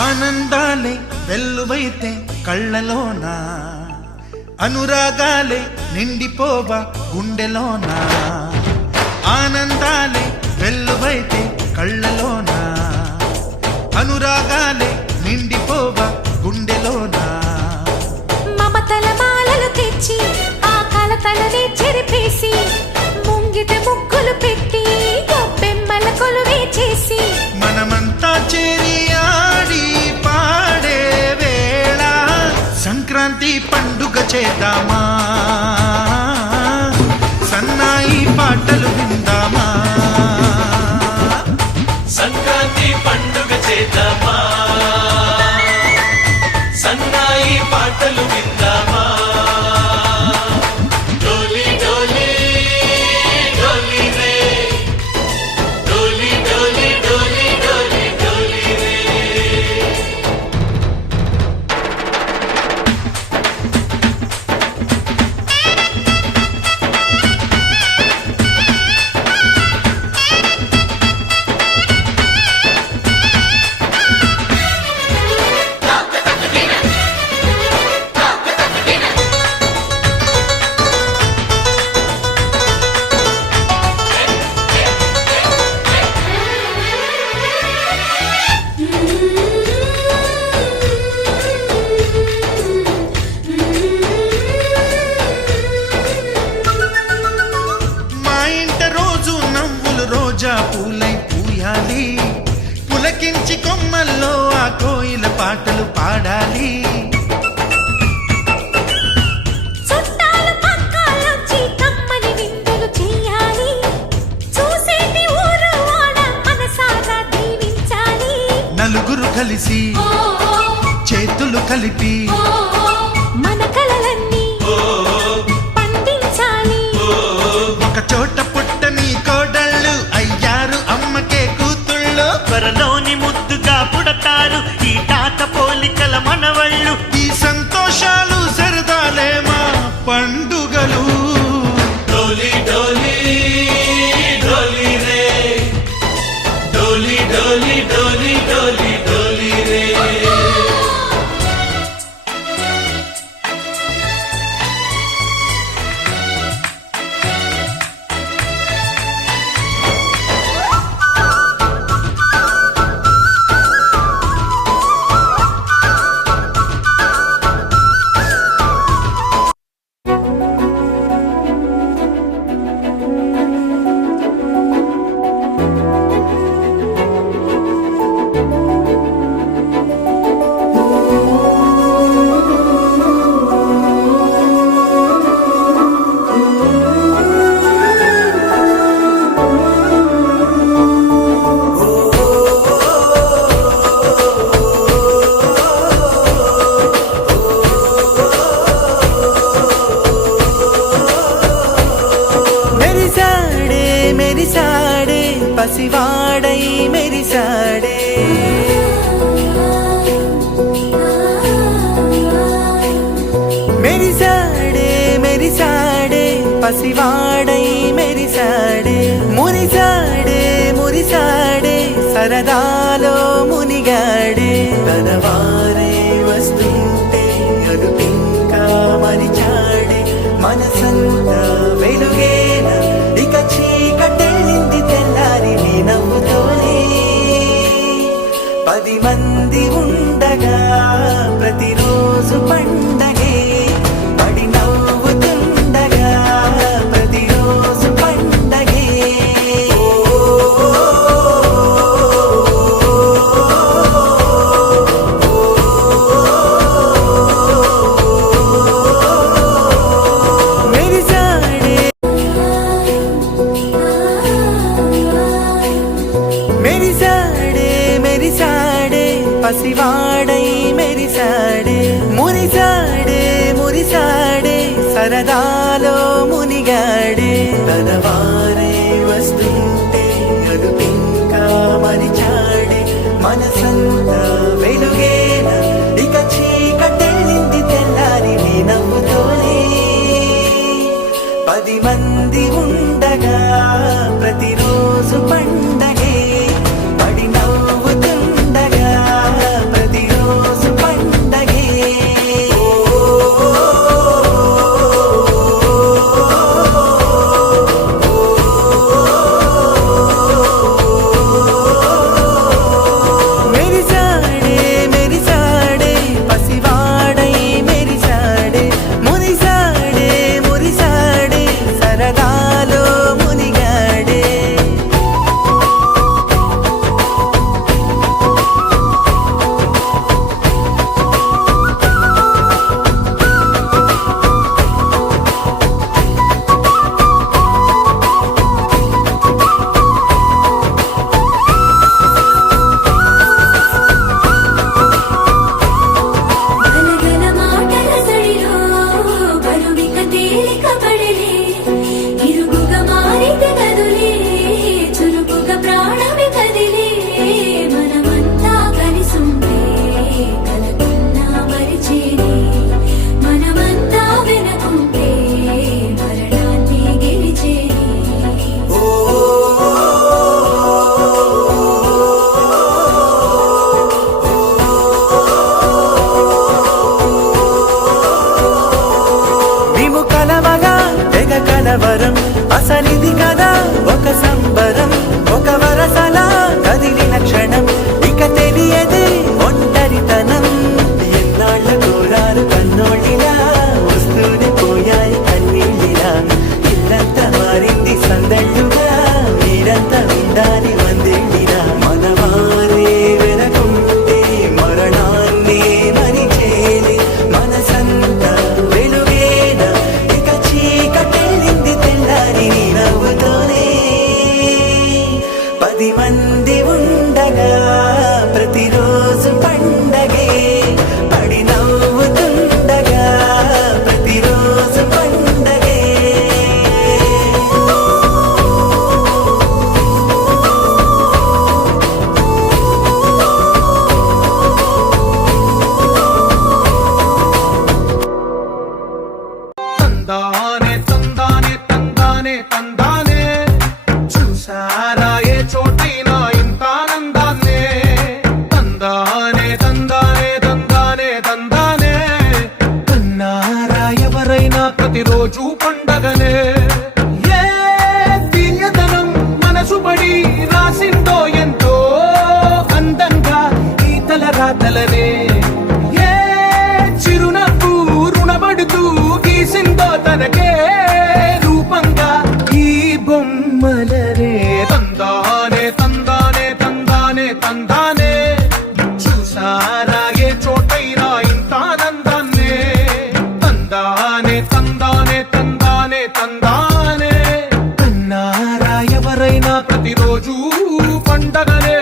ఆనందాలే వెల్లువైతే కళ్ళలోన అనురాగాలే నిండిపోవ గుండెలోన ఆనందాలే వెల్లువైతే కళ్ళలోన అనురాగాలే నిండిపోవ గుండెలోన మమతల మాలలు తెచ్చి ఆ కలతలనే చెరిపేసి ముంగిట ముగ్గులు పెట్టి గొప్పెమ్మల కొలువే చేసి మనమంతా చేరి ఆడి పాడే వేళ సంక్రాంతి పండుగ చేద్దామా సన్నాయి పాటలు విందామా సంక్రాంతి పండుగ చేద్దామా సన్నాయి పాటలు విందామా డోలి డోలి డోలి రే డోలి డోలి డోలి డోలి డోలి రే పూలై పూయాలి పులకించి కొమ్మల్లో ఆ కోయిల పాటలు పాడాలి చుట్టాలు పక్కాలొచ్చి కమ్మని విందులు చేయాలి చూసేటి ఊరు వాడ మనసారా దీవించాలి నలుగురు కలిసి చేతులు కలిపి మన కలలన్నీ పండించాలి ఒక చోట పుట్టని కోడళ్ళు అయ్యారు అమ్మకే కూతుళ్ళు త్వరలోని ముద్దుగా పుడతారు ఈ తాత పోలికల మనవళ్ళు ఈ సంతోషాలు సరదాలే మా పండుగలు డోలి డోలి డోలి రే డోలి డోలి డోలి డోలి డోలి రే మెరిసాడే మెరిసాడే మెరిసాడే పసివాడై మెరిసాడే మురిసాడే మురిసాడే సరదాలో మునిగాడే తనవారే వస్తుంటే అదుపింకా మరిచాడే మనసంతా వెలుగేన ఇక చీకటెళ్ళింది తెల్లారి నీ నవ్వుతోనే 10 మంది ఉండగా ప్రతిరోజు పండగే పడి నవ్వుతుండగా ప్రతిరోజు పండగే మెరిసాడే మెరిసాడే మెరిసాడే పసివాడై మెరిసాడే మురిసాడే మురిసాడే సరదాలో మునిగాడే తనవారే వస్తుంటే అదుపింకా మరిచాడే మనసంతా వెలుగేన ఇక చీకటెళ్ళింది తెల్లారి నీ నవ్వుతోనే 10 మంది ఉండగా ప్రతిరోజు పండగే పడి నవ్వుతుండగా ప్రతిరోజు పండగే మెరిసాడే మెరిసాడే పసివాడై మెరిసాడే మురిసాడే మురిసాడే సరదాలో మునిగాడే గలగల మాటల సడిలో బరువిక తేలిక పడలే ఇరుగుగా మారితే కదులే చురుకుగా ప్రాణమి కదిలే మనమంతా కలిసుంటే కలకున్నా మరిచేనే మనమంతా వెనకుంటే మరణాన్ని గెలిచేనే మేము కలవగా తెగ కలవరం అసలిది కదా ఒక సంబరం ఒక వరసలా కదిలిన క్షణం ఇక తెలియదే ఒంటరితనం ఎన్నాళ్ళ కోరారు కన్నోళ్ళిలా వస్తూనే పోయాయి కన్నీళ్ళిలా ఇల్లంతా మారింది సందళ్ళుగా మీరంతా ఉండాలి వందేళ్ళిలా మనవారే వెనకుంటే మరణాన్ని మరిచేది మనసంతా వెలుగేన ఇక చీకటెళ్ళింది తెల్లారి నీ నవ్వుతోనే 10 మంది ఉండగా ప్రతిరోజు పండగే పడి నవ్వుతుండగా ప్రతిరోజు పండగే తందానే తందానే తందానే తందానే చూసారా ఏ చోటైనా ఇంత ఆనందాన్నే తందానే తందానే తందానే తందానే కన్నారా ఎవరైనా ప్రతిరోజు పండగనే ఏ తీయదనం మనసు పడి రాసిందో ఎంతో అందంగా ఈ తల రాతలనే ఏ చిరునవ్వు రుణపడుతూ గీసిందో తనకే రూపంగా ఈ బొమ్మలనే తందానే తందానే తందానే తందానే చూసారా ఏ చోటైనా ఇంత ఆనందాన్నే తందానే తందానే తందానే తందానే కన్నారా ఎవరైనా ప్రతిరోజు పండగనే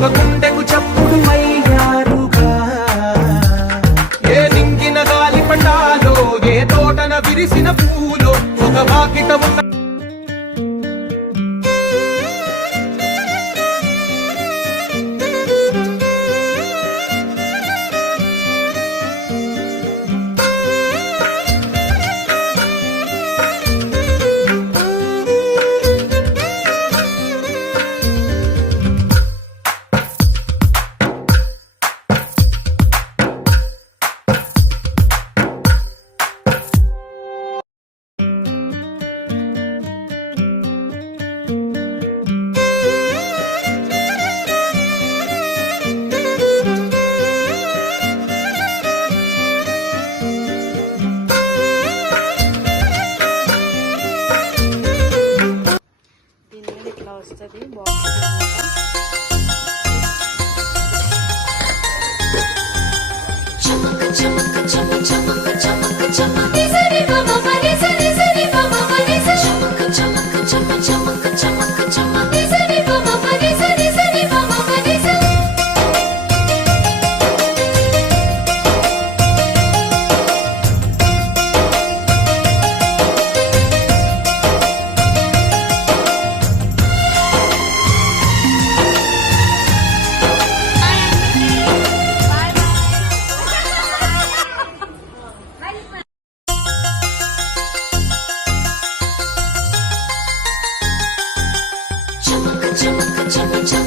ఒక గుండెకు చప్పుడు అయ్యారుగా. ఏ నింగిన గాలి పండాలో, ఏ తోటన విరిసిన పూలో, ఒక వాకిట ఉన్న దీని మీద ఇట్లా వస్తుంది బాగుంటుంది. చమక చమక చమ చమక చమక చమ నిసరి మమ నిసరి సరి మమ నిసరి చమక చమక చమ చమక చమక చమ నిసరి మమ నిసరి సరి మమ నిసరి చమక చమక చమ చమ